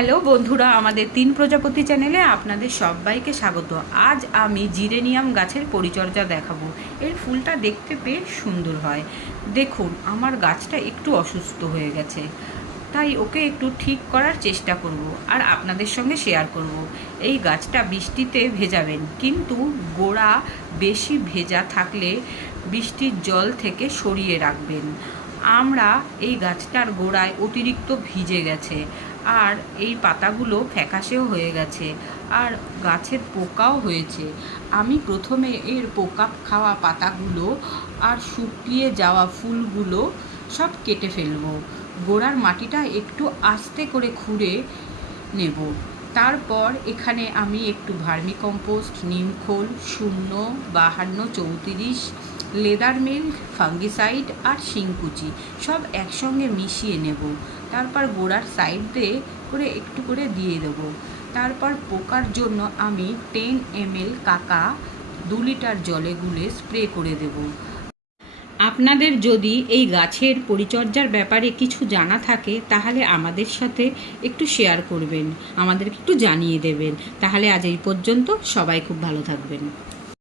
Hello বন্ধুরা, আমাদের 3 প্রজাপতি চ্যানেলে আপনাদের সবাইকে স্বাগত। আজ আমি জিরেনিয়াম গাছের পরিচর্যা দেখাবো। এর ফুলটা দেখতে বেশ সুন্দর হয়। দেখুন, আমার গাছটা একটু অসুস্থ হয়ে গেছে, তাই ওকে একটু ঠিক করার চেষ্টা করব আর আপনাদের সঙ্গে শেয়ার করব। এই গাছটা বৃষ্টিতে ভেজাবেন, কিন্তু গোড়া বেশি ভেজা থাকলে বৃষ্টির জল থেকে সরিয়ে রাখবেন। আমরা এই গাছটার গোড়ায় অতিরিক্ত ভিজে গেছে আর এই পাতাগুলো ফ্যাকাশেও হয়ে গেছে আর গাছের পোকাও হয়েছে। আমি প্রথমে এর পোকা খাওয়া পাতাগুলো আর শুকিয়ে যাওয়া ফুলগুলো সব কেটে ফেলবো। গোড়ার মাটিটা একটু আস্তে করে খুঁড়ে নেব। তারপর এখানে আমি একটু ভার্মিকম্পোস্ট, নিমখোল 0-52-34, লেদার মিল্ক, ফাঙ্গিসাইড আর শিংকুচি সব একসঙ্গে মিশিয়ে নেব। তারপর গোড়ার সাইড দিয়ে করে একটু করে দিয়ে দেবো। তারপর পোকার জন্য আমি 10 ml কাকা 2 লিটার জলে গুলে স্প্রে করে দেব। আপনাদের যদি এই গাছের পরিচর্যার ব্যাপারে কিছু জানা থাকে তাহলে আমাদের সাথে একটু শেয়ার করবেন, আমাদেরকে একটু জানিয়ে দেবেন। তাহলে আজ এই পর্যন্ত, সবাই খুব ভালো থাকবেন।